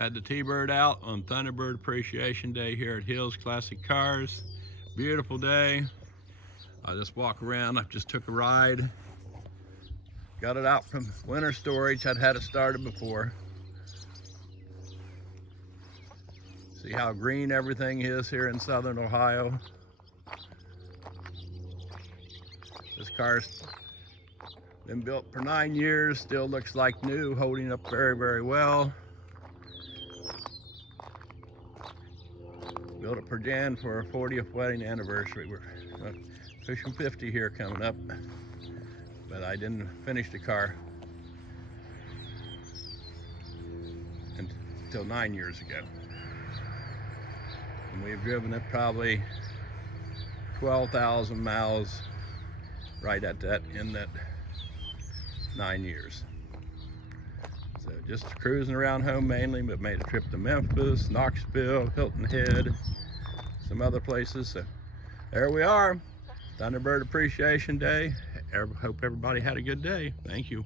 Had the T-Bird out on Thunderbird Appreciation Day here at Hills Classic Cars. Beautiful day. I just walk around. I just took a ride. Got it out from winter storage. I'd had it started before. See how green everything is here in southern Ohio. This car's been built for 9 years, still looks like new, holding up very, very well. Built it for Jan for our 40th wedding anniversary. We're pushing 50 here coming up, but I didn't finish the car until 9 years ago. And we've driven it probably 12,000 miles right at that in that 9 years. So just cruising around home mainly, but made a trip to Memphis, Knoxville, Hilton Head, some other places. So there we are, Thunderbird Appreciation Day. Hope everybody had a good day. Thank you.